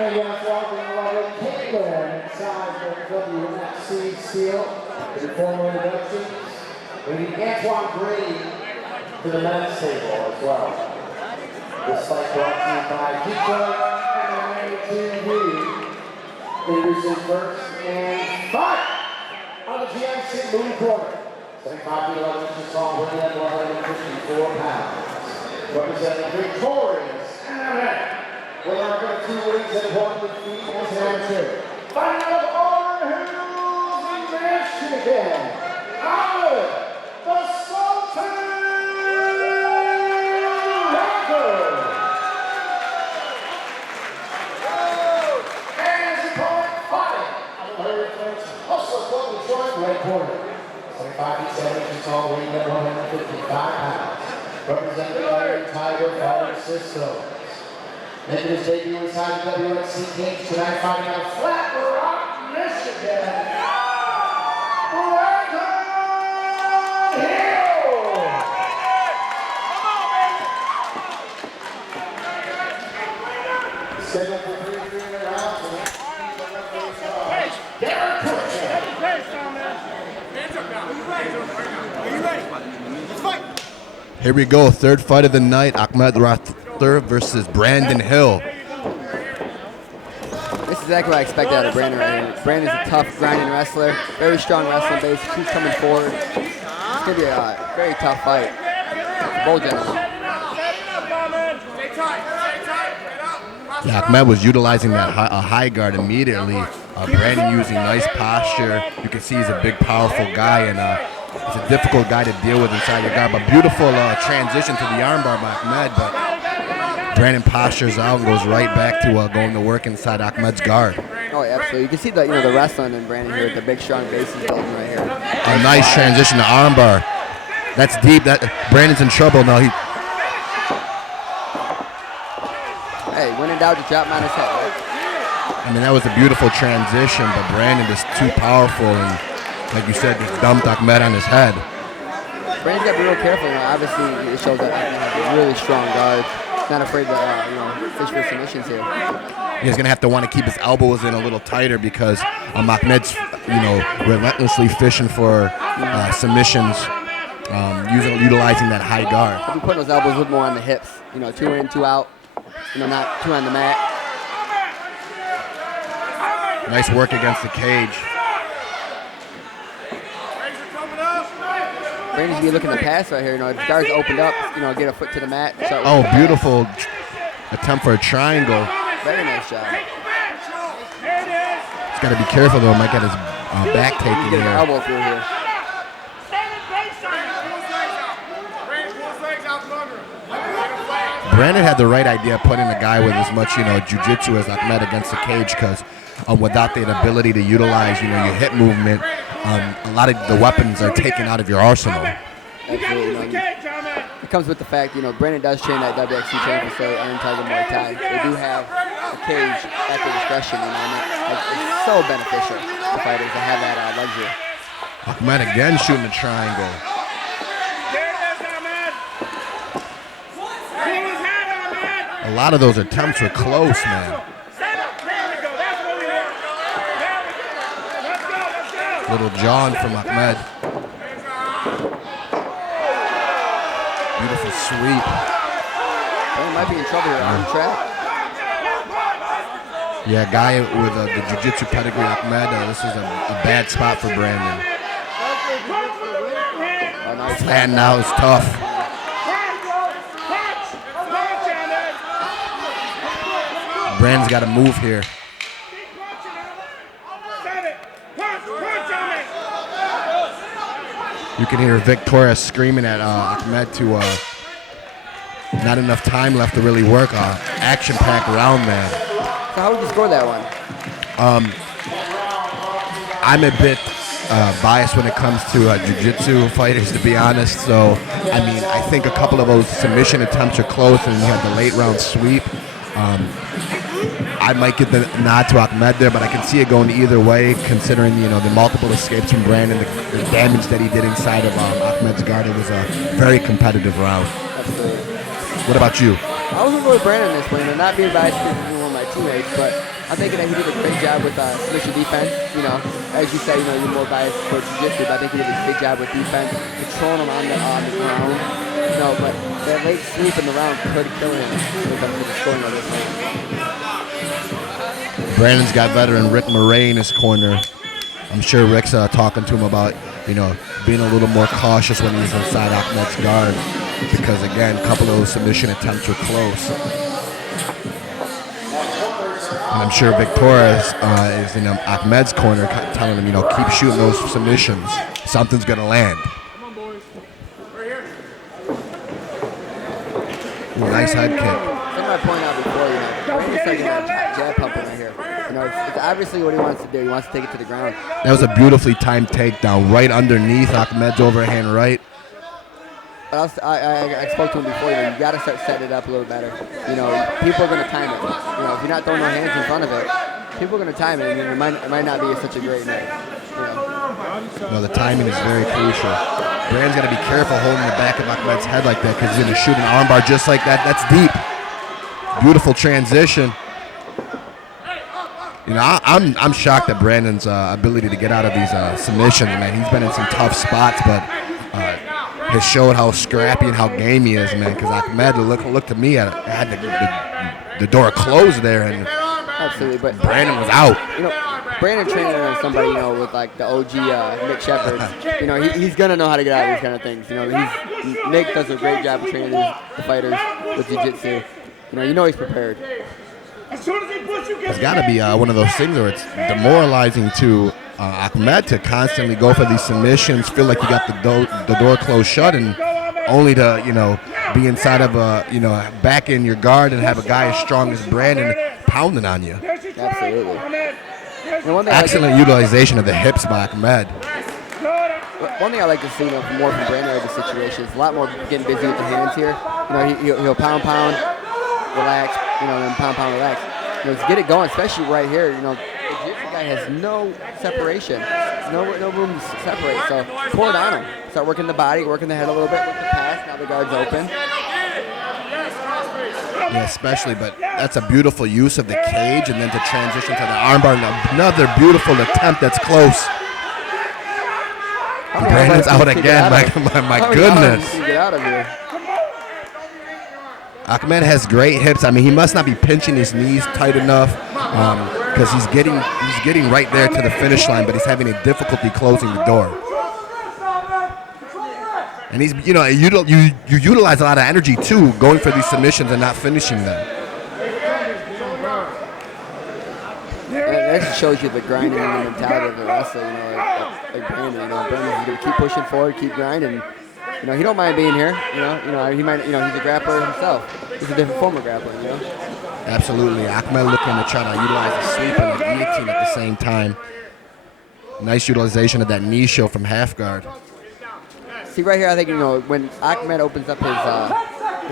And yes, walking level Caitlin inside the WXC steel. The formal introductions. We need Antoine Green to the men's table as well. This fight brought to you by Xtreme and TV. Introducing first and fight on the GMC moving quarter. 75 to 11 inches tall, weighing at 154 pounds. Representing victorious Ahmad. With our 2 weeks and 1 defeat as an amateur. Fighting out of Orange Hills, Michigan. Ahmad, the Sultan Rathur. And his opponent fighting out of Hurricanes Hustler Club Detroit, red corner. 25 to 7 inches tall, weighing at 155 pounds. Representing the Tiger Fighting System. Making his debut inside the WXC cage tonight, fighting out of Flat Rock, Michigan. Rathur! Scheduled for 3 rounds. Derek Are you ready? Let's fight. Here we go, third fight of the night, Ahmad Rathur versus Brandon Hill. This is exactly what I expected out of Brandon right here. Brandon's a tough, grinding wrestler, very strong wrestling base, keeps coming forward. It's going to be a very tough fight. Both gentlemen. Yeah, Ahmad was utilizing that high guard immediately. Brandon using nice posture. You can see he's a big, powerful guy, and it's a difficult guy to deal with inside your guard. But beautiful transition to the armbar by Ahmad. But Brandon postures out and goes right back to going to work inside Ahmad's guard. Oh, yeah, absolutely. You can see the the wrestling in Brandon here with the big, strong base he's building right here. A nice transition to armbar. That's deep. Brandon's in trouble now. Hey, when in doubt, just drop him on his head, right? I mean, that was a beautiful transition, but Brandon is too powerful and, like you said, just dumped Ahmad on his head. Brandon's got to be real careful. Obviously, it shows that Ahmad has a really strong guard. He's not afraid to fish for submissions here. He's going to have to want to keep his elbows in a little tighter because Ahmad's, relentlessly fishing for submissions, utilizing that high guard. He'll be putting those elbows a little more on the hips. 2 in, 2 out. Not 2 on the mat. Nice work against the cage. Brandon's going to be looking to pass right here. If the guard's opened up, get a foot to the mat. Oh, beautiful attempt for a triangle. Very nice job. He's got to be careful, though. Might get his back taken here. Elbow through here. Brandon had the right idea putting a guy with as much, jiu-jitsu as Ahmad against the cage because without the ability to utilize, your hip movement, a lot of the weapons are taken out of your arsenal. Absolutely. It comes with the fact, Brandon does train at WXC training facility, Iron Tiger Muay Thai. They do have a cage at their discretion, and it's so beneficial to fighters to have that luxury. Ahmad again shooting a triangle. A lot of those attempts were close, man. Little John from Ahmad. Beautiful sweep. He might be in trouble here on track. Yeah, guy with the jiu-jitsu pedigree, Ahmad. This is a bad spot for Brandon. Flatting now is tough. Brandon's got to move here. You can hear Victoria screaming at Ahmad to not enough time left to really work. Action-packed round, man. So how would you score that one? I'm a bit biased when it comes to jiu-jitsu fighters, to be honest. So, I think a couple of those submission attempts are close, and you have the late round sweep. I might get the nod to Ahmad there, but I can see it going either way, considering the multiple escapes from Brandon, the damage that he did inside of Ahmad's guard. It was a very competitive round. Absolutely. What about you? I was going to go with Brandon this way, not being biased because he's one of my teammates, but I'm thinking that he did a great job with submission defense. You know, as you say, you know, you're more biased towards jiu-jitsu, but I think he did a big job with defense, controlling him on the ground. You know, but that late sweep in the round could kill him when it comes to the scoring of this round. Brandon's got veteran Rick Murray in his corner. I'm sure Rick's talking to him about, you know, being a little more cautious when he's inside Ahmed's guard, because again, a couple of those submission attempts were close. And I'm sure Victoria is in Ahmed's corner telling him, you know, keep shooting those submissions. Something's going to land. Ooh, nice head kick. Something I pointed out before, you know, he's taking that jab pumping right here. You know, it's obviously what he wants to do. He wants to take it to the ground. That was a beautifully timed takedown right underneath Ahmed's overhand right. But I spoke to him before, you know, you got to start setting it up a little better. You know, people are going to time it. You know, if you're not throwing no hands in front of it, people are going to time it. I mean, it might not be such a great night. You know. No, the timing is very crucial. Brandon's got to be careful holding the back of Ahmed's head like that, because he's going to shoot an armbar just like that. That's deep. Beautiful transition. You know, I'm shocked at Brandon's ability to get out of these submissions, man. He's been in some tough spots, but has showed how scrappy and how game he is, man. Because Ahmed looked to me, had the door closed there, and absolutely, but Brandon was out. You know, Brandon training under somebody, you know, with like the OG Nick Shepard. You know, he's gonna know how to get out of these kind of things. You know, Nick does a great job of training the fighters with jiu-jitsu. You know he's prepared. It's got to be one of those things where it's demoralizing to Ahmed to constantly go for these submissions, feel like you got the door closed shut, and only to, you know, be inside of back in your guard and have a guy as strong as Brandon pounding on you. Absolutely. Excellent utilization of the hips by Ahmed. One thing I like to see, you know, more from Brandon over the situation is a lot more getting busy with the hands here. You know, he'll pound, relax, you know, and then pound, relax. You know, to get it going, especially right here, you know, the jiu-jitsu guy has no separation, no room to separate. So pour it on him. Start working the body, working the head a little bit with the pass. Now the guard's open. Yeah, especially, but that's a beautiful use of the cage, and then to transition to the armbar. Another beautiful attempt that's close. Brandon's out again. My goodness. Get out of here. Ahmed has great hips. I mean, he must not be pinching his knees tight enough, because he's getting right there to the finish line, but he's having a difficulty closing the door. And he's, you know, you utilize a lot of energy too, going for these submissions and not finishing them. That just shows you the grinding and the mentality of the wrestler. You know, like Brandon. You know, Brandon's gonna keep pushing forward, keep grinding. You know, he don't mind being here. You know, he might. You know, he's a grappler himself. He's a different form of grappler. You know. Absolutely, Ahmed looking to try to utilize the sweep and the guillotine at the same time. Nice utilization of that knee show from half guard. See right here, I think, you know, when Ahmed opens up his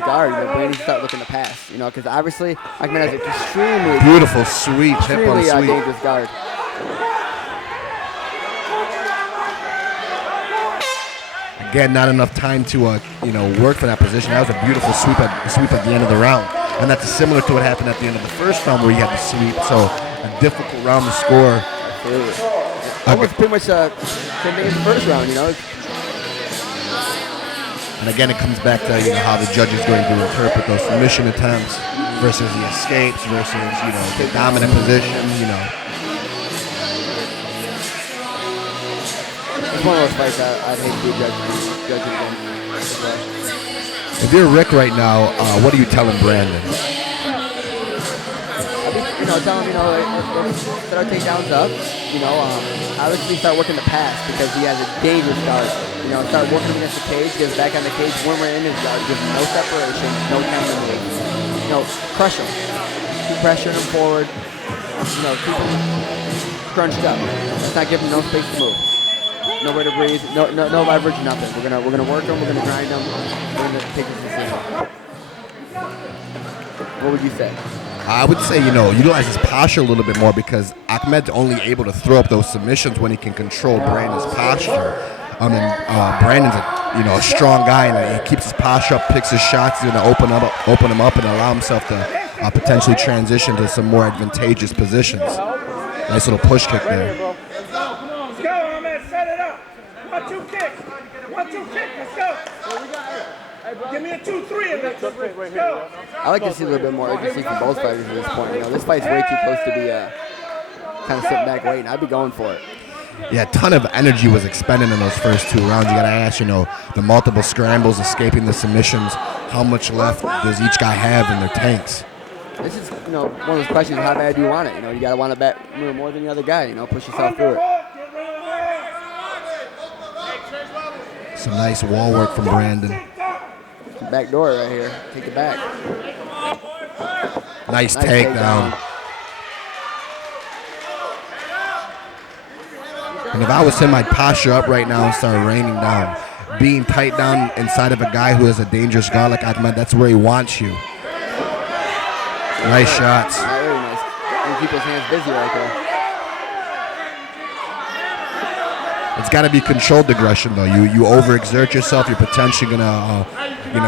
guard, you know, Brandon start looking to pass. You know, because obviously Ahmed has an extremely beautiful sweep, hip on sweep. Dangerous guard. Again, not enough time to work for that position. That was a beautiful sweep at the end of the round, and that's similar to what happened at the end of the first round where he had the sweep. So a difficult round to score. Absolutely. Almost pretty much same thing as the first round. You know. And again, it comes back to, you know, how the judge is going to interpret those submission attempts versus the escapes versus, you know, the dominant position. You know. It's one of those fights I'd hate to be judging again. If you're Rick right now, what are you telling Brandon? You know, tell him, you know, set our takedowns up. You know, obviously start working the pass because he has a dangerous guard. You know, start working against the cage, get us back on the cage when we're in his guard, give him no separation, no time to move. You know, crush him. Keep pressuring him forward. You know, keep him scrunched up. Let's not give him no space to move. Nowhere to breathe, no leverage, nothing. We're gonna work him, we're gonna grind him, we're gonna take this decision. What would you say? I would say, you know, utilize his posture a little bit more because Ahmed's only able to throw up those submissions when he can control Brandon's posture. Brandon's a strong guy, and he keeps his posture up, picks his shots. He's going to open him up and allow himself to potentially transition to some more advantageous positions. Nice little push kick there. Let's go, Ahmad. Set it up. 1-2 kick. 1-2 kick. Let's go. Give me a 2-3 and let's go. I like to see a little bit more urgency from both fighters at this point. You know, this fight's way too close to be kind of sitting back waiting. I'd be going for it. Yeah, a ton of energy was expended in those first 2 rounds. You got to ask, you know, the multiple scrambles, escaping the submissions, how much left does each guy have in their tanks? This is, you know, one of those questions, how bad do you want it? You know, you got to want it back more than the other guy, you know, push yourself through it. Some nice wall work from Brandon. Back door right here. Take it back. Nice takedown. And if I was him, I'd posture up right now and start raining down. Being tight down inside of a guy who is a dangerous guard like Ahmad, that's where he wants you. Nice shots. Very nice. And keep his hands busy right there. It's got to be controlled aggression, though. You overexert yourself, you're potentially gonna,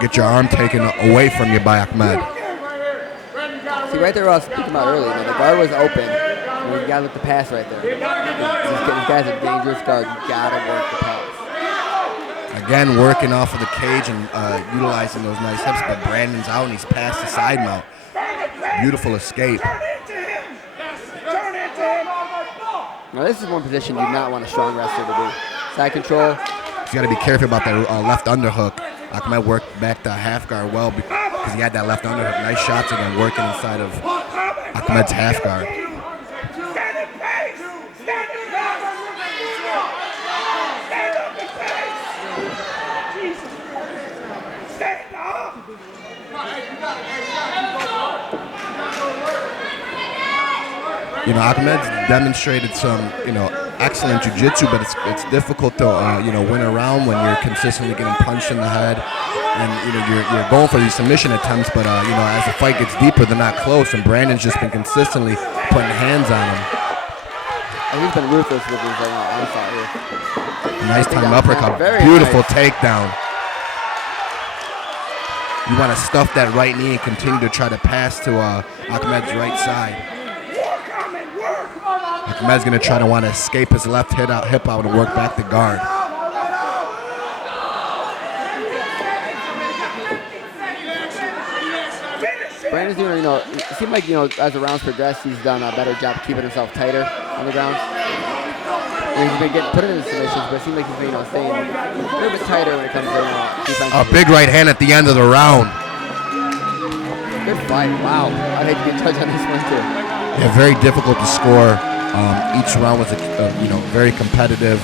get your arm taken away from you by Ahmad. See, right there, what I was speaking about earlier. You know, the guard was open. You got to look the pass right there. This guy's a dangerous guard. You got to work the pass. Again, working off of the cage and utilizing those nice hips, but Brandon's out and he's past the side mount. Beautiful escape. Now, this is one position you do not want a strong wrestler to do. Side control. You got to be careful about that left underhook. Ahmad worked back to half guard well because he had that left underhook. Nice shots again, working inside of Ahmad's half guard. You know, Ahmad's demonstrated some, excellent jiu-jitsu, but it's difficult to, win a round when you're consistently getting punched in the head, and you're going for these submission attempts, but as the fight gets deeper, they're not close, and Brandon's just been consistently putting hands on him. And he's been ruthless with his onslaught here. Nice time uppercut, beautiful takedown. You want to stuff that right knee and continue to try to pass to Ahmad's right side. Ahmad's going to want to escape his left hip out and work back the guard. Brandon's doing, it seemed like, as the rounds progress, he's done a better job keeping himself tighter on the ground. And he's been getting put into submissions, but it seems like he's been, staying a little bit tighter when it comes to defense. A big right hand at the end of the round. Good fight. Wow. I hate to get touched on this one, too. Yeah, very difficult to score. Each round was, very competitive.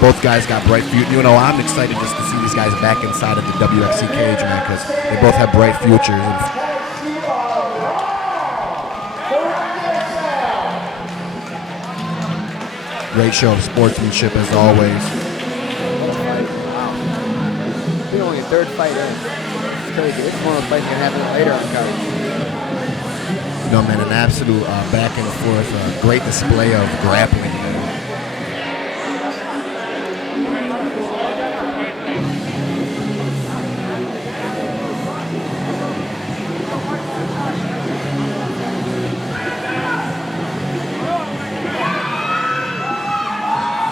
Both guys got bright futures. I'm excited just to see these guys back inside of the WXC cage, man, because they both have bright futures. Great show of sportsmanship as always. We're only a third fight in. It's crazy. This is one of those fights going to happen later on the card. No, man, an absolute back and forth, great display of grappling.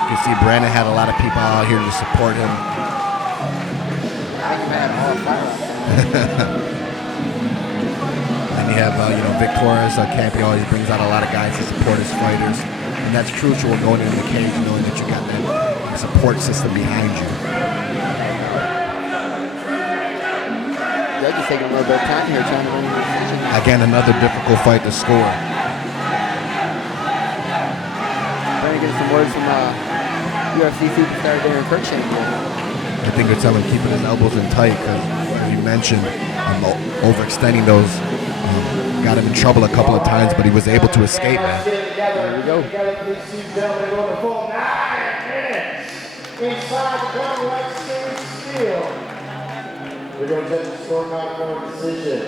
You can see Brandon had a lot of people out here to support him. And you have, Vic Torres, Campi always brings out a lot of guys to support his fighters. And that's crucial going into the cage, knowing that you got that support system behind you. They're just taking a little bit of time here trying to win the decision. Again, another difficult fight to score. Trying to get some words from UFC superstar Darren Cruikshank here. I think they're telling him keeping his elbows in tight because, as you mentioned, overextending those got him in trouble a couple of times, but he was able to escape, man. There we go. Inside the WXC steel. We're going to judge the scorecard for a decision.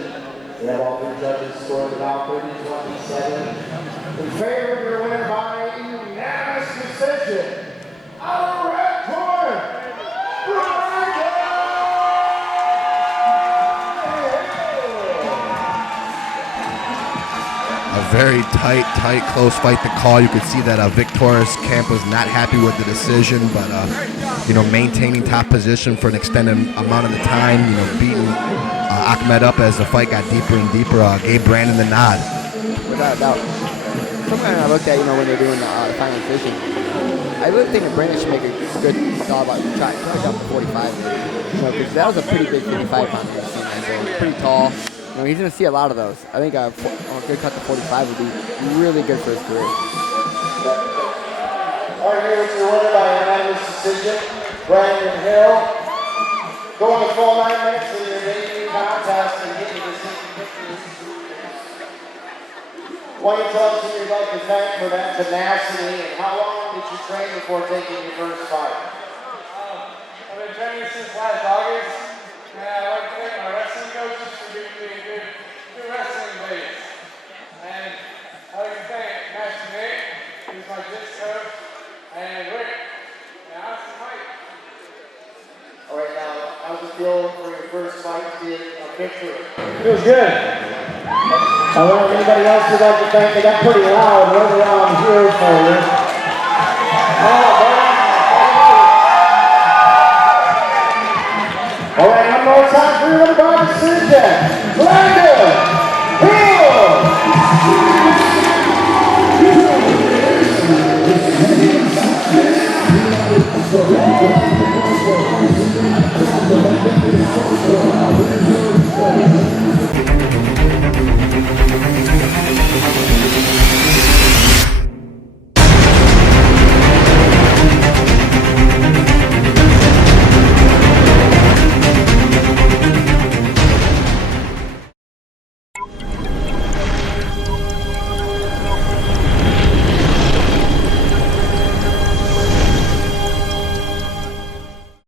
We have all three judges scored about 30-27. In favor of your winner by unanimous decision, our red corner, A very tight, close fight to call. You could see that Victoria's camp was not happy with the decision, but you know, maintaining top position for an extended amount of the time. You know, beating Ahmad up as the fight got deeper and deeper. Gave Brandon the nod. Without a doubt. Something I looked at, you know, when they're doing the final decision, I really think that Brandon should make a good thought about trying to jump to 45. You know, because that was a pretty big 55 pounder. So pretty tall. You know, he's going to see a lot of those. I think a good cut to 45 would be really good for his career. All right, here is your winner by unanimous decision, Brandon Hill. Going the full 9 minutes in your debut contest and getting the season victory. What do you tell us you'd like to thank for that tenacity, and how long did you train before taking your first fight? I've been training since last August, and I'd like to thank my wrestling coaches for giving me a good wrestling base. And I'd like to thank Master Nick, who's my jiu-jitsu coach, and Rick, and Austin Mike. All right, now, how does it feel for your first fight to be a victory? Feels good. I want anybody else who'd like to thank. They got pretty loud right around here for you. All right, one more time for your by decision. Brandon Hill!